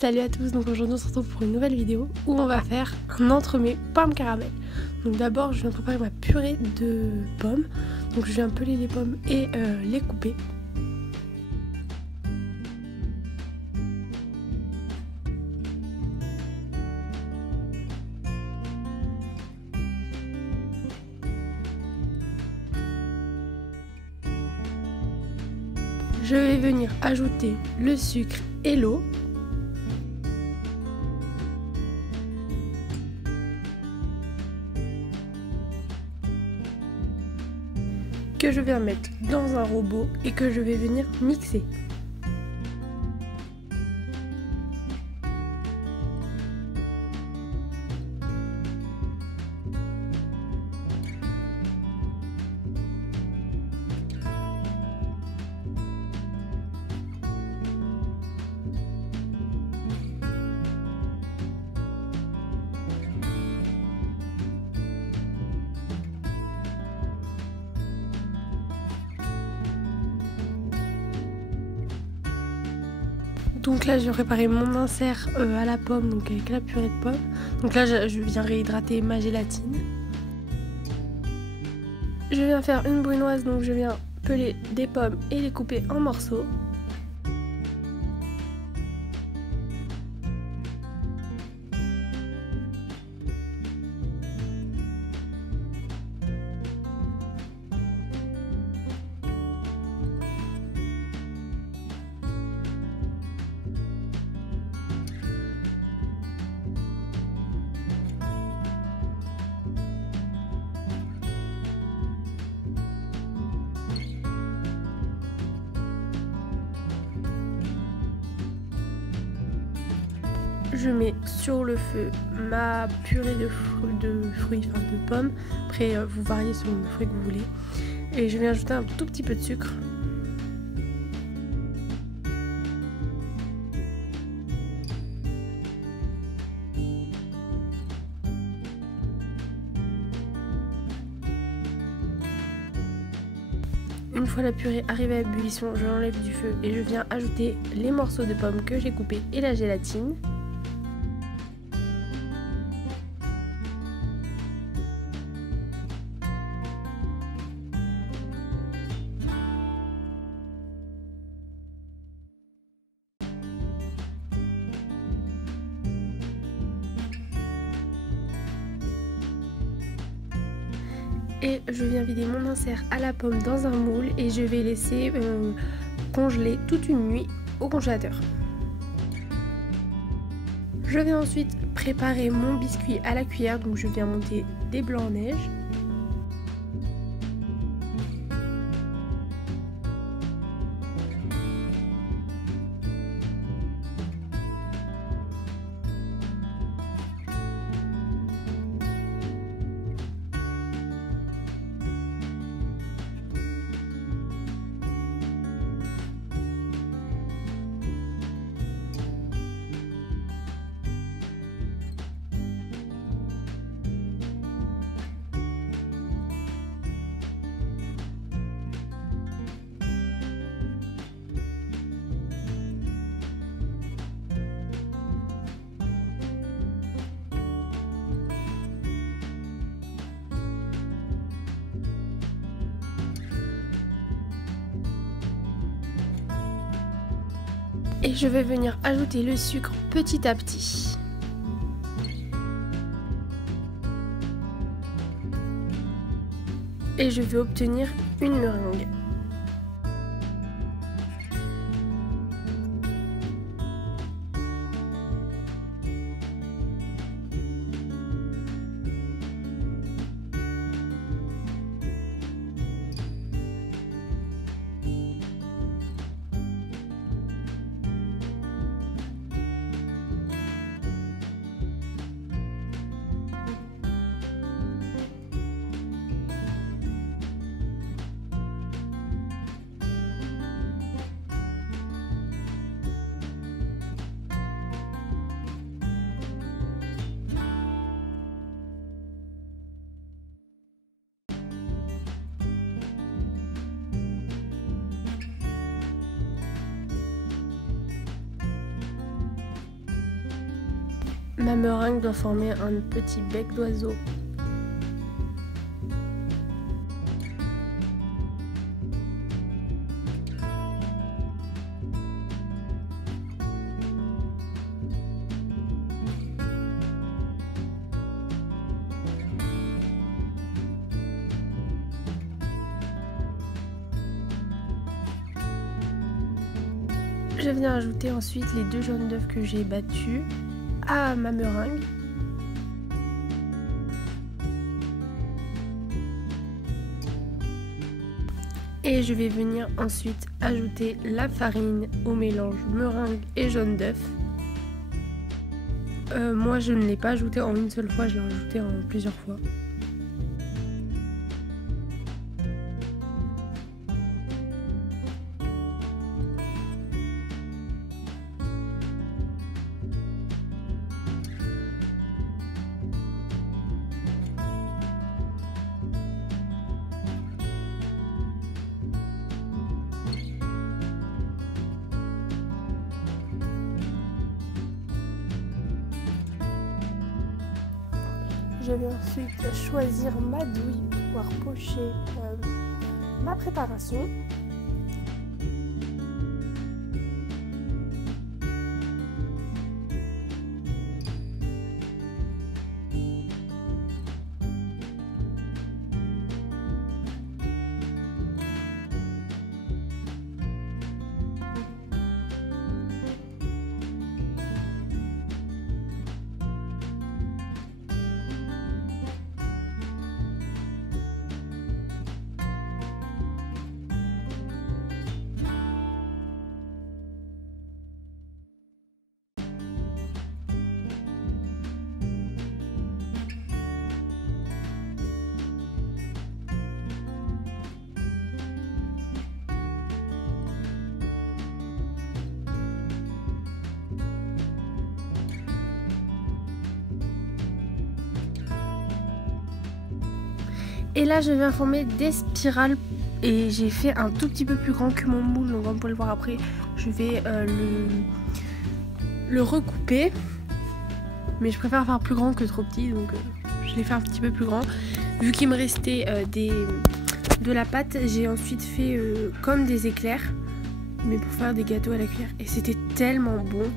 Salut à tous, donc aujourd'hui on se retrouve pour une nouvelle vidéo où on va faire un entremets pommes caramel. Donc d'abord je viens préparer ma purée de pommes, donc je viens peler les pommes et les couper. Je vais venir ajouter le sucre et l'eau. Que je viens mettre dans un robot et que je vais venir mixer. Donc là je vais préparer mon insert à la pomme, donc avec la purée de pommes. Donc là je viens réhydrater ma gélatine. Je viens faire une brunoise, donc je viens peler des pommes et les couper en morceaux. Je mets sur le feu ma purée de fruits, enfin de pommes. Après, vous variez selon le fruit que vous voulez. Et je vais ajouter un tout petit peu de sucre. Une fois la purée arrivée à ébullition, je l'enlève du feu et je viens ajouter les morceaux de pommes que j'ai coupés et la gélatine. Et je viens vider mon insert à la pomme dans un moule et je vais laisser congeler toute une nuit au congélateur. Je vais ensuite préparer mon biscuit à la cuillère, donc je viens monter des blancs en neige. Et je vais venir ajouter le sucre petit à petit. Et je vais obtenir une meringue. Ma meringue doit former un petit bec d'oiseau. Je viens ajouter ensuite les 2 jaunes d'œufs que j'ai battus à ma meringue. Et je vais venir ensuite ajouter la farine au mélange meringue et jaune d'œuf. Moi je ne l'ai pas ajouté en une seule fois, je l'ai ajouté en plusieurs fois. Je vais ensuite choisir ma douille pour pouvoir pocher ma préparation. Et là je viens former des spirales et j'ai fait un tout petit peu plus grand que mon moule, donc on peut le voir après. Je vais le recouper, mais je préfère faire plus grand que trop petit, donc je l'ai fait un petit peu plus grand. Vu qu'il me restait de la pâte, j'ai ensuite fait comme des éclairs, mais pour faire des gâteaux à la cuillère, et c'était tellement bon.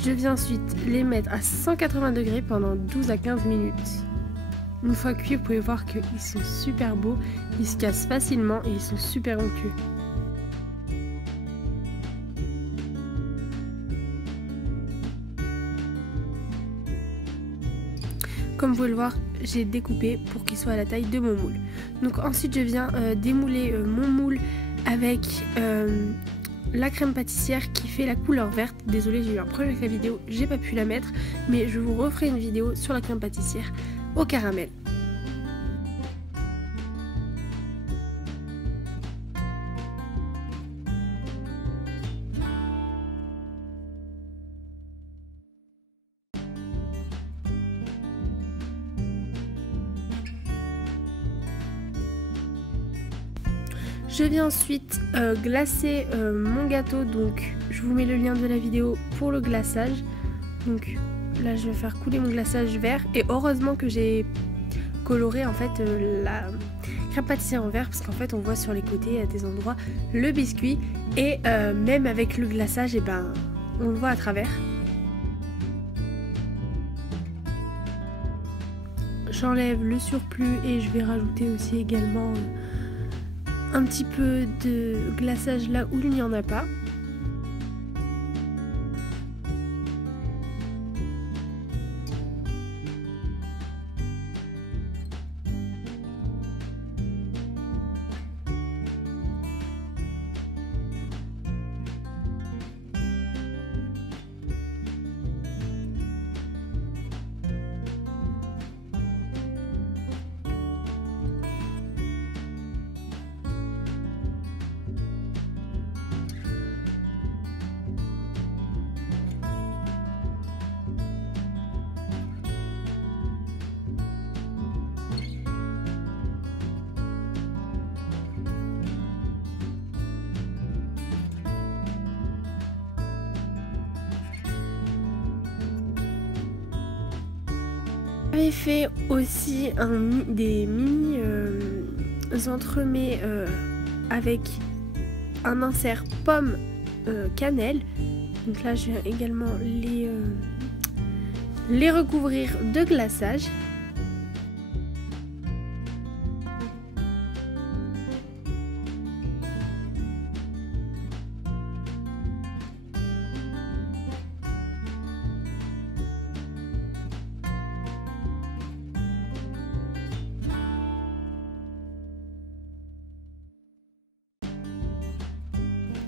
Je viens ensuite les mettre à 180 degrés pendant 12 à 15 minutes. Une fois cuits, vous pouvez voir qu'ils sont super beaux, ils se cassent facilement et ils sont super onctueux. Comme vous pouvez le voir, j'ai découpé pour qu'il soit à la taille de mon moule. Donc ensuite je viens démouler mon moule avec la crème pâtissière qui fait la couleur verte. Désolée, j'ai eu un problème avec la vidéo, j'ai pas pu la mettre, mais je vous referai une vidéo sur la crème pâtissière au caramel. Je viens ensuite glacer mon gâteau, donc je vous mets le lien de la vidéo pour le glaçage. Donc là je vais faire couler mon glaçage vert et heureusement que j'ai coloré en fait la crème pâtissière en vert, parce qu'en fait on voit sur les côtés à des endroits le biscuit et même avec le glaçage et ben on le voit à travers. J'enlève le surplus et je vais rajouter aussi également un petit peu de glaçage là où il n'y en a pas. J'avais fait aussi des mini entremets avec un insert pomme cannelle. Donc là je viens également les recouvrir de glaçage.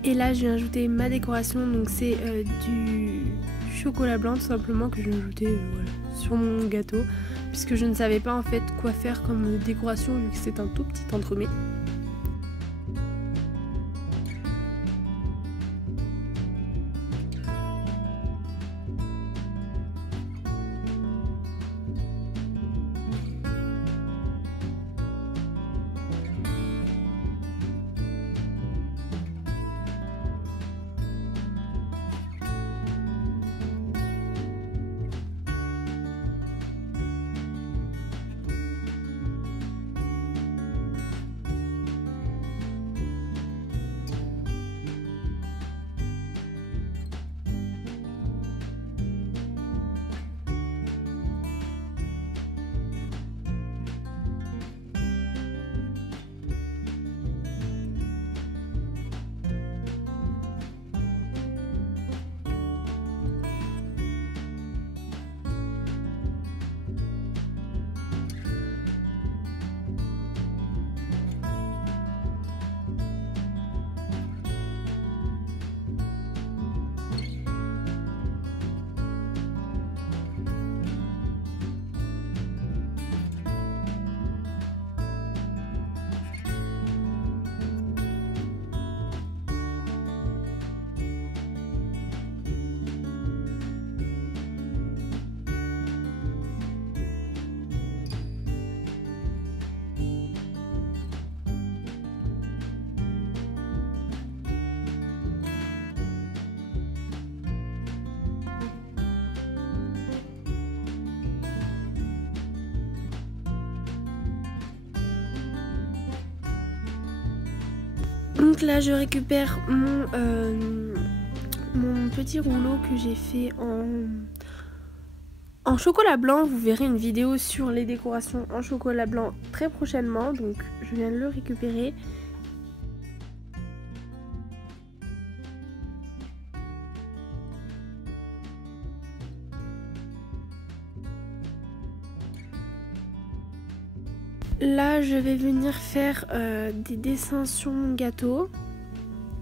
Et là je vais ajouter ma décoration, donc c'est du chocolat blanc tout simplement que je vais ajouter voilà, sur mon gâteau, puisque je ne savais pas en fait quoi faire comme décoration vu que c'est un tout petit entremets. Donc là je récupère mon petit rouleau que j'ai fait en chocolat blanc. Vous verrez une vidéo sur les décorations en chocolat blanc très prochainement, donc je viens de le récupérer. Là je vais venir faire des dessins sur mon gâteau.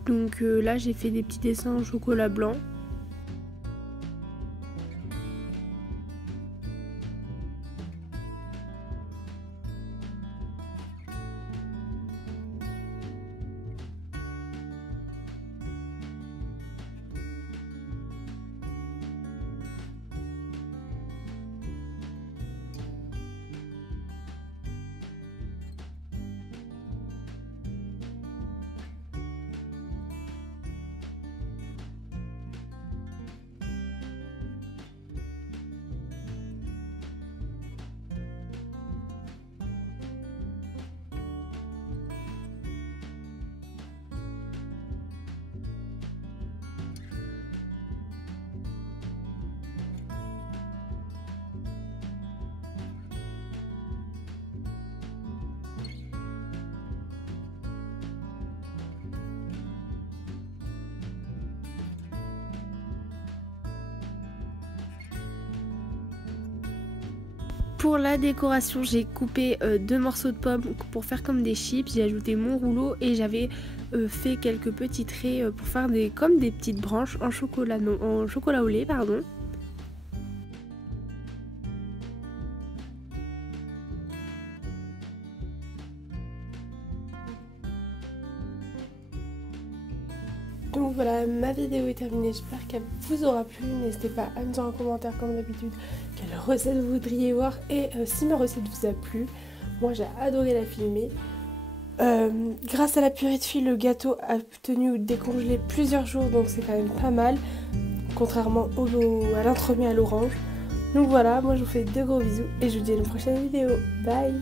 Donc là j'ai fait des petits dessins en chocolat blanc. Pour la décoration, j'ai coupé 2 morceaux de pommes pour faire comme des chips. J'ai ajouté mon rouleau et j'avais fait quelques petits traits pour faire comme des petites branches en chocolat, en chocolat au lait, pardon. Donc voilà, ma vidéo est terminée, j'espère qu'elle vous aura plu. N'hésitez pas à me dire en commentaire comme d'habitude quelle recette vous voudriez voir et si ma recette vous a plu. Moi j'ai adoré la filmer. Grâce à la purée de fille, le gâteau a tenu décongelé plusieurs jours, donc c'est quand même pas mal, contrairement à l'entremet à l'orange. Donc voilà, moi je vous fais de gros bisous et je vous dis à une prochaine vidéo. Bye.